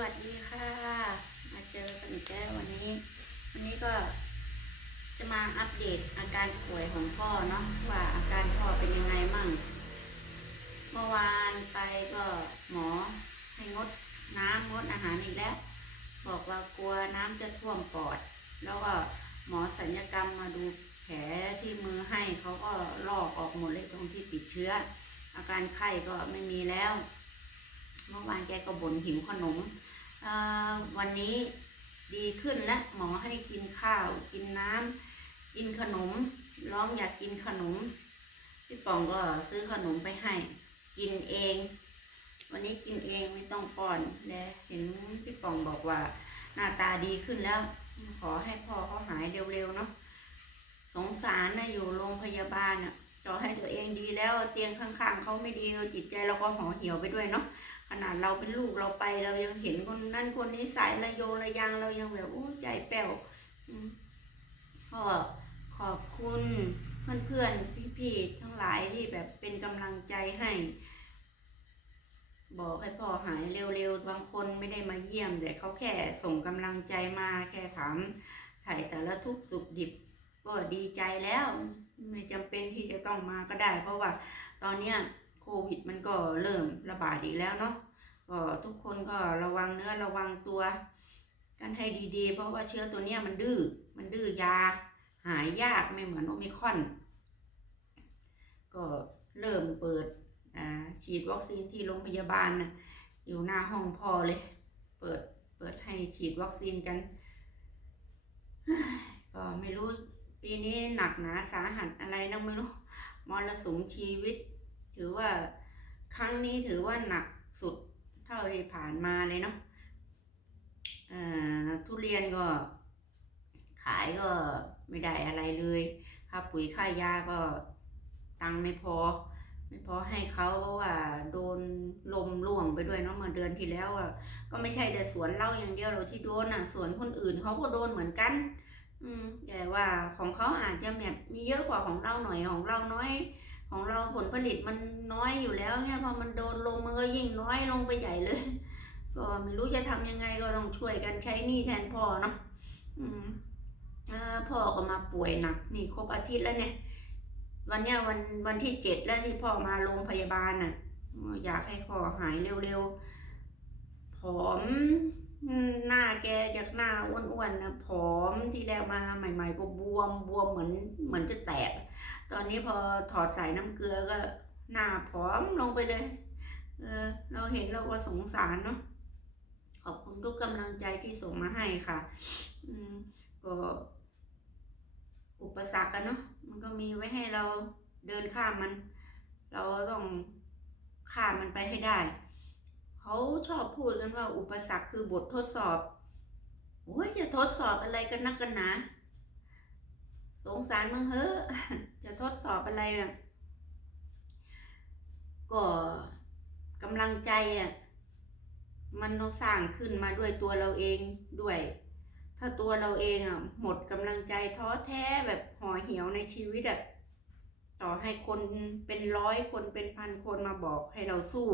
วัสดีค่ะ มาเจอกันอีกแล้ววันนี้ วันนี้ก็จะมาอัปเดตอาการป่วยของพ่อเนาะว่าอาการพ่อเป็นยังไงมั่ง เมื่อวานไปก็หมอให้งดน้ำงดอาหารอีกแล้ว บอกว่ากลัวน้ำจะท่วมปอด แล้วก็หมอสัญญกรรมมาดูแผลที่มือให้เขาก็ลอกออกหมดเลยตรงที่ติดเชื้อ อาการไข้ก็ไม่มีแล้ว เมื่อวานแกก็บ่นหิวขนม วันนี้ดีขึ้นแล้วหมอให้กินข้าว กินน้ำกินขนม ร้องอยากกินขนม พี่ป๋องก็ซื้อขนมไปให้ กินเอง วันนี้กินเองไม่ต้องป้อนและเห็นพี่ป๋องบอกว่า หน้าตาดีขึ้นแล้ว ขอให้พ่อเขาหายเร็วๆเนาะสงสารนะอยู่โรงพยาบาลอะต่อให้ตัวเองดีแล้วเตียงข้างๆเขาไม่ดีจิตใจเราก็ห่อเหี่ยวไปด้วยเนาะ ขนาดเราเป็นลูกเราไปเรายังเห็นคนนั่นคนนี้สายระโยงระยางเรายังแบบโอ้ใจแป้วอืมก็ขอบคุณเพื่อนๆพี่ๆทั้งหลายที่แบบเป็นกำลังใจให้ บอกให้พ่อหายเร็วๆบางคนไม่ได้มาเยี่ยม แต่เขาแค่ส่งกำลังใจมาแค่ถามถ่ายสารทุกข์สุขดิบ ก็ดีใจแล้ว ไม่จำเป็นที่จะต้องมาก็ได้ เพราะว่าตอนเนี้ย โควิดมันก็เริ่มระบาดอีกแล้วเนาะก็ทุกคนก็ระวังเนื้อระวังตัว กันให้ดีๆ เพราะว่าเชื้อตัวเนี้ยมันดื้อมันดื้อยา หายยากไม่เหมือนโอมิคอน ก็เริ่มเปิดอ่าฉีดวัคซีนที่โรงพยาบาลนะอยู่หน้าห้องพ่อเลย เปิดเปิดให้ฉีดวัคซีนกัน ก็ไม่รู้ปีนี้หนักหนาสาหัสอะไรนะไม่รู้มรสุมชีวิต ถือว่าครั้งนี้ถือว่าหนักสุดเท่าที่ผ่านมาเลยเนาะทุเรียนก็ขายก็ไม่ได้อะไรเลยค่าปุ๋ยค่ายาก็ตังค์ไม่พอ ไม่พอให้เขาเพราะว่าโดนลมร่วงไปด้วยเนาะเมื่อเดือนที่แล้วอะก็ไม่ใช่แต่สวนเราอย่างเดียวเราที่โดนอะสวนคนอื่นเขาก็โดนเหมือนกัน อืมแต่ว่าของเขาอาจจะแบบมีเยอะกว่าของเราหน่อยของเราน้อย ของเราผลผลิตมันน้อยอยู่แล้วเนี่ยพอมันโดนลมมันก็ยิ่งน้อยลงไปใหญ่เลย ก็ไม่รู้จะทำยังไงก็ต้องช่วยกันใช้หนี้แทนพ่อเนาะอืมอพ่อก็มาป่วยหนักนี่ครบอาทิตย์แล้วเนี่ย วันเนี้ยวันวันที่เจ็ดแล้วที่พ่อมาโรงพยาบาลน่ะ อยากให้พ่อหายเร็วๆผอม หน้าแกจากหน้าอ้วนๆนะผอมที่แรกมาใหม่ ๆ ก็บวมบวมเหมือนเหมือนจะแตก ตอนนี้พอถอดสายน้ำเกลือก็หน้าผอมลงไปเลย เออ เราเห็นเราก็สงสารเนาะขอบคุณทุกกำลังใจที่ส่งมาให้ค่ะ อืมก็อุปสรรคกันเนาะมันก็มีไว้ให้เราเดินข้ามมัน เราต้องข้ามมันไปให้ได้ เขาชอบพูดกันว่าอุปสรรคคือบททดสอบโอ้ยจะทดสอบอะไรกันนักกันนาสงสารมึงเฮ้อจะทดสอบอะไรอะก็กำลังใจอะมันต้องสร้างขึ้นมาด้วยตัวเราเองด้วย ถ้าตัวเราเองอะหมดกำลังใจท้อแท้แบบห่อเหี่ยวในชีวิตอะต่อให้คนเป็นร้อยคนเป็นพันคนมาบอกให้เราสู้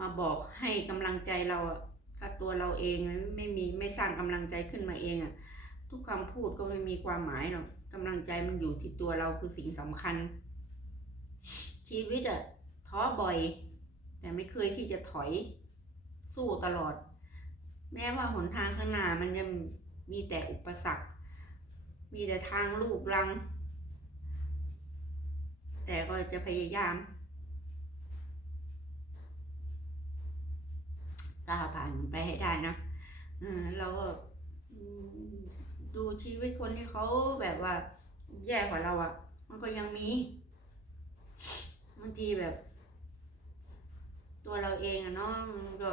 มาบอกให้กำลังใจเราถ้าตัวเราเองไม่มีไม่สร้างกำลังใจขึ้นมาเองอะทุกคำพูดก็ไม่มีความหมายหรอกกำลังใจมันอยู่ที่ตัวเราคือสิ่งสำคัญ ชีวิตอะท้อบ่อย แต่ไม่เคยที่จะถอยสู้ตลอด แม้ว่าหนทางข้างหน้ามันยังมีแต่อุปสรรค มีแต่ทางลูกลัง แต่ก็จะพยายาม ก้าวผ่านไปให้ได้นะเออเราก็ดูชีวิตคนที่เขาแบบว่า แย่กว่าเราอะ่ะ มันก็ยังมีบางทีแบบ ตัวเราเองอะเนาะมันก็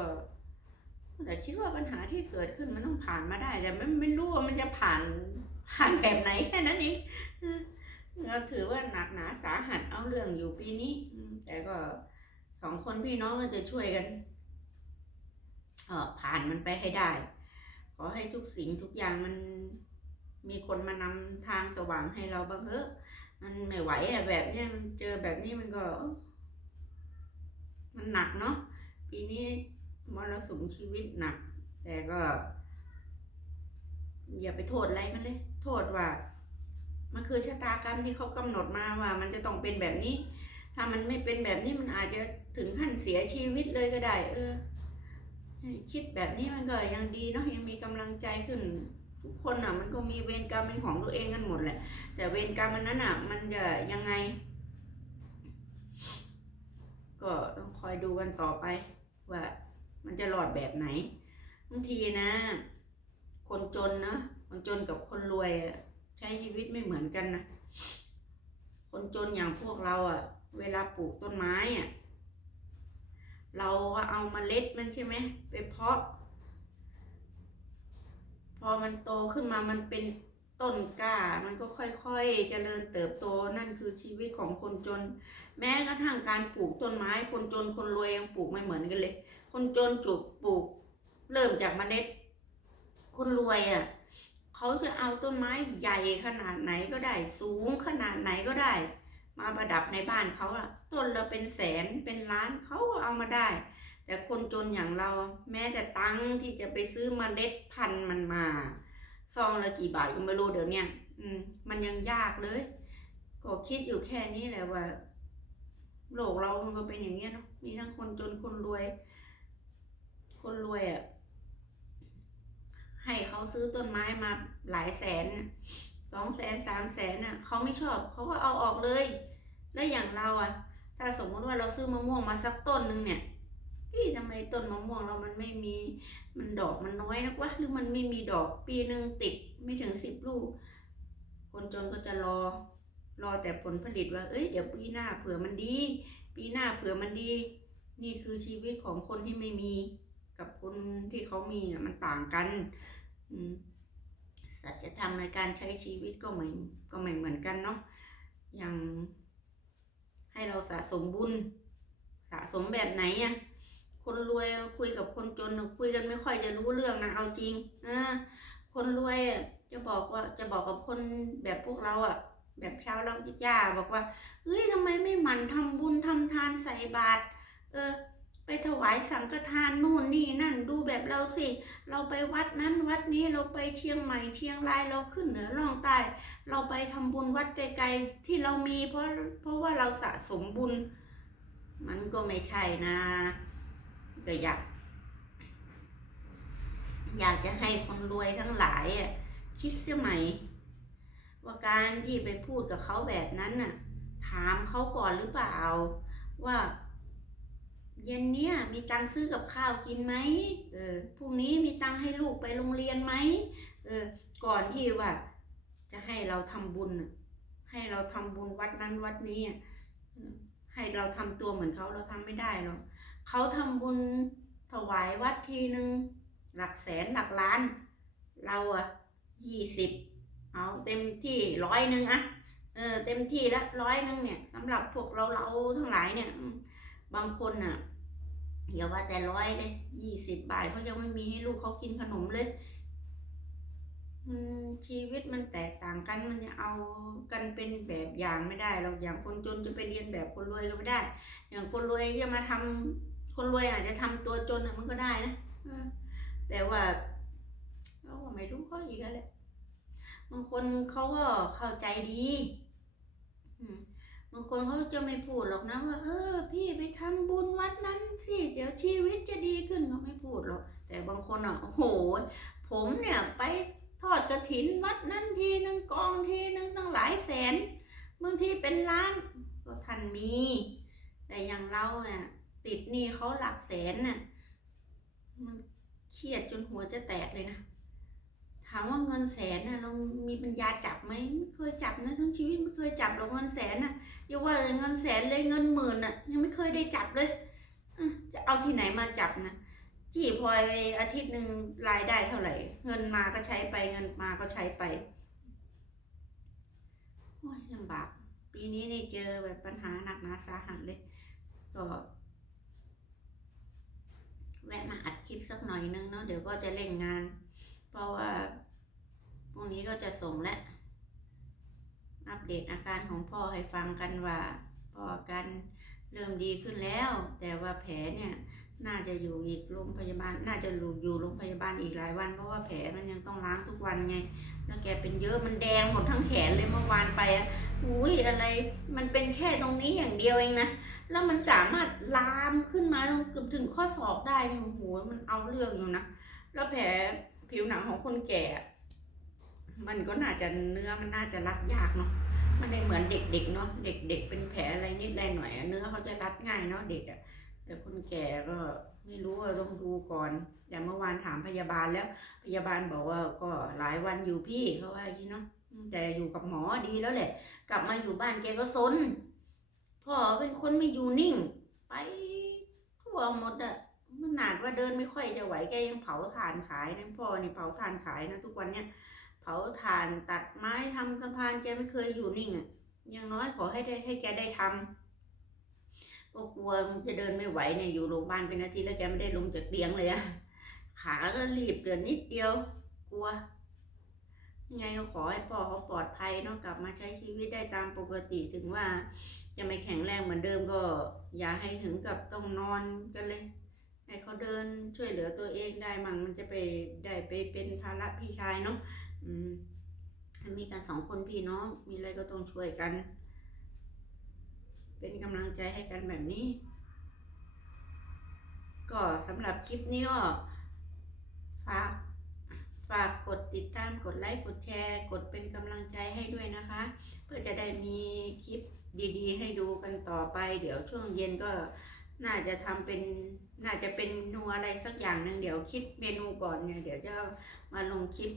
แต่คิดว่าปัญหาที่เกิดขึ้นมันต้องผ่านมาได้ แต่ไม่ไม่รู้ว่ามันจะผ่านผ่านแบบไหนแค่นั้นเองเราถือว่าหนักหนาสาหัสเอาเรื่องอยู่ปีนี้แต่ก็สองคนพี่น้องก็จะช่วยกัน ผ่านมันไปให้ได้ ขอให้ทุกสิ่งทุกอย่างมันมีคนมานำทางสว่างให้เราบ้างเถอะมันไม่ไหวอะแบบเนี้ยมันเจอแบบนี้มันก็ มันหนักเนาะปีนี้มรสุมชีวิตหนัก แต่ก็ อย่าไปโทษอะไรมันเลย โทษว่า มันคือชะตากรรมที่เขากำหนดมาว่า มันจะต้องเป็นแบบนี้ ถ้ามันไม่เป็นแบบนี้มันอาจจะถึงขั้นเสียชีวิตเลยก็ได้ เออ คิดแบบนี้มันก็ยังดีเนาะยังมีกำลังใจขึ้น ทุกคนอะ มันก็มีเวรกรรมเป็นของตัวเองกันหมดแหละ แต่เวรกรรมมันนั้นอะ มันจะยังไง ก็ต้องคอยดูกันต่อไป ว่า มันจะหลอดแบบไหนบางทีนะ คนจนนะคนจนกับคนรวยใช้ชีวิตไม่เหมือนกันนะคนจนอย่างพวกเราอะ เวลาปลูกต้นไม้อะ เราเอามาเมล็ดมันใช่ไหมไปเพาะ พอมันโตขึ้นมามันเป็นต้นกล้า มันก็ค่อยๆเจริญเติบโตนั่นคือชีวิตของคนจน แม้กระทั่งการปลูกต้นไม้ คนจนคนรวยยังปลูกไม่เหมือนกันเลย คนจนจุกปลูก เริ่มจากเมล็ด คนรวยอะเขาจะเอาต้นไม้ใหญ่ขนาดไหนก็ได้ สูงขนาดไหนก็ได้ มาประดับในบ้านเขาอะต้นละเป็นแสนเป็นล้านเขาก็เอามาได้ แต่คนจนอย่างเราแม้แต่ตังค์ที่จะไปซื้อมเมล็ดพันธุ์มันมาซองละกี่บาทก็ไม่รู้เดี๋ยวเนี้ยอืม มันยังยากเลย ก็คิดอยู่แค่นี้แหละว่าโลกเรามันก็เป็นอย่างเงี้ยเนาะมีทั้งคนจนคนรวย คนรวยอะ่ะให้เขาซื้อต้นไม้มาหลายแสน องแสนสามแสนน่ะเขาไม่ชอบเขาก็เอาออกเลย แล้วอย่างเราอะ่ะ ถ้าสมมติว่าเราซื้อมะม่วงมาสักต้นหนึ่งเนี่ยพี่ทำไมต้นมะม่วงเรามันไม่มีมันดอกมันน้อยนักวะหรือมันไม่มีดอกปีหนึ่งติดไม่ถึงสิบลูก คนจนก็จะรอ รอแต่ผลผลิตว่า เอ้ยเดี๋ยวปีหน้าเผื่อมันดี ปีหน้าเผื่อมันดี นี่คือชีวิตของคนที่ไม่มีกับคนที่เขามีอะมันต่างกัน อืม สัจธรรมในการใช้ชีวิตก็ไม่ก็ไม่เหมือนกันเนาะอย่างให้เราสะสมบุญ สะสมแบบไหนอะคนรวยคุยกับคนจนคุยกันไม่ค่อยจะรู้เรื่องนะเอาจริงอคนรวยอะจะบอกว่าจะบอกกับคนแบบพวกเราอะแบบชาวเราย่าบอกว่าเฮ้ยทำไมไม่หมั่นทำบุญทำทานใส่บาตรเออ ไปถวายสังฆทานนู่นนี่นั่นดูแบบเราสิ เราไปวัดนั้นวัดนี้เราไปเชียงใหม่เชียงรายเราขึ้นเหนือล่องใต้เราไปทำบุญวัดไกลๆที่เรามีเพราะเพราะว่าเราสะสมบุญ มันก็ไม่ใช่นะแต่อยากอยากจะให้คนรวยทั้งหลายอะคิดเสียไหม ว่าการที่ไปพูดกับเขาแบบนั้นน่ะถามเขาก่อนหรือเปล่าว่า เย็นเนี้ยมีตังค์ซื้อกับข้าวกินไหมเออพรุ่งนี้มีตังค์ให้ลูกไปโรงเรียนไหมเออก่อนที่ว่า จะให้เราทำบุญ ให้เราทำบุญวัดนั้นวัดนี้ให้เราทำตัวเหมือนเขาเราทำไม่ได้หรอกเขาทำบุญถวายวัดทีหนึ่งหลักแสนหลักล้าน เราอะยี่สิบเอาเต็มที่ร้อยหนึ่งอะเออเต็มที่ละร้อยหนึ่งเนี่ยสำหรับพวกเราเราทั้งหลายเนี่ยบางคนน่ะ อย่าว่าแต่ร้อยเลยยี่สิบบาทเขายังไม่มีให้ลูกเขากินขนมเลยอืมชีวิตมันแตกต่างกันมันจะเอากันเป็นแบบอย่างไม่ได้เราอย่างคนจนจะไปเรียนแบบคนรวยก็ไม่ได้ อย่างคนรวยจะมาทำคนรวยอาจจะทำตัวจนมันก็ได้นะแต่ว่าเราไม่รู้เขาอีกแล้วแหละบางคนเขาก็เข้าใจดี อืม บางคนเขาจะไม่พูดหรอกนะว่าเออ พี่ไปทำบุญวัดนั้นสิเดี๋ยวชีวิตจะดีขึ้นเขาไม่พูดหรอก แต่บางคนอะโอ้โห ผมเนี่ยไปทอดกระถินวัดนั้นทีนึงกองทีนึงตั้งหลายแสนบางทีเป็นล้านก็ท่านมี แต่อย่างเราเนี่ยติดหนี้เขาหลักแสนน่ะมันเครียดจนหัวจะแตกเลยนะถามว่าเงินแสนน่ะเรามีปัญญาจับไหมไม่เคยจับนะทั้งชีวิตไม่เคยจับหรอกเงินแสนน่ะ อย่าว่าเงินแสนเลยเงินหมื่นน่ะยังไม่เคยได้จับเลยจะเอาที่ไหนมาจับนะจีพลอยอาทิตย์หนึ่งรายได้เท่าไหร่ เงินมาก็ใช้ไปเงินมาก็ใช้ไปโอ้ยลำบากปีนี้นี่เจอแบบปัญหาหนักหนาสาหัสเลย ก็แวะมาอัดคลิปสักหน่อยนึงเนาะเดี๋ยวก็จะเร่งงาน เพราะว่าพรุ่งนี้ก็จะส่งและ อัปเดตอาการของพ่อให้ฟังกันว่าพ่ออาการเริ่มดีขึ้นแล้ว แต่ว่าแผลเนี่ยน่าจะอยู่อีกโรงพยาบาล น่าจะอยู่อยู่โรงพยาบาลอีกหลายวัน เพราะว่าแผลมันยังต้องล้างทุกวันไง แล้วแกเป็นเยอะมันแดงหมดทั้งแขนเลยเมื่อวานไปอะอุ้ยอะไรมันเป็นแค่ตรงนี้อย่างเดียวเองนะแล้วมันสามารถลามขึ้นมาเกือบถึงข้อศอกได้โอ้โหมันเอาเรื่องอยู่นะแล้วแผลผิวหนังของคนแก่ มันก็น่าจะเนื้อมันน่าจะรัดยากเนาะมันไม่เหมือนเด็กๆเนาะเด็ก ๆ เป็นแผลอะไรนิดอะไรหน่อย เนื้อเขาจะรัดง่ายเนาะเด็กอะแต่คนแก่ก็ไม่รู้อะต้องดูก่อนอย่างเมื่อวานถามพยาบาลแล้ว พยาบาลบอกว่าก็หลายวันอยู่พี่เขาว่าอย่างนี้เนาะแต่อยู่กับหมอดีแล้วแหละ กลับมาอยู่บ้านแกก็ซนพ่อเป็นคนไม่อยู่นิ่ง ไปทั่วหมดอะขนาดว่าเดินไม่ค่อยจะไหวแกยังเผาถ่านขายนะพ่อนี่เผาถ่านขายนะทุกวันเนี้ย เผาถ่านตัดไม้ทำสะพานแกไม่เคยอยู่นิ่งอะอย่างน้อยขอให้ได้ให้แกได้ทำก็กลัวมันจะเดินไม่ไหวเนี่ยอยู่โรงพยาบาลเป็นอาทิตย์แล้วแกไม่ได้ลงจากเตียงเลยอะขาก็รีบเดือนนิดเดียว กลัวยังไงก็ขอให้พ่อเขาปลอดภัยเนาะกลับมาใช้ชีวิตได้ตามปกติถึงว่าจะไม่แข็งแรงเหมือนเดิมก็ อย่าให้ถึงกับต้องนอนกันเลยให้เขาเดินช่วยเหลือตัวเองได้มั่งมันจะไปได้ไปเป็นภาระพี่ชายเนาะ มมีกันสองคนพี่น้อง มีอะไรก็ต้องช่วยกัน เป็นกำลังใจให้กันแบบนี้ ก็สำหรับคลิปนี้ก็ฝากฝากกดติดตามกดไลค์กดแชร์ กดเป็นกำลังใจให้ด้วยนะคะ เพื่อจะได้มีคลิปดีๆ ให้ดูกันต่อไป เดี๋ยวช่วงเย็นก็น่าจะทำเป็นน่าจะเป็นเมนูอะไรสักอย่างหนึ่งเดี๋ยวคิดเมนูก่อนเนี่ยเดี๋ยวจะมาลงคลิป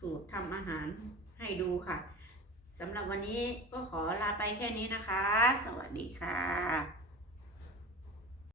สูตรทำอาหารให้ดูค่ะสำหรับวันนี้ก็ขอลาไปแค่นี้นะคะ สวัสดีค่ะ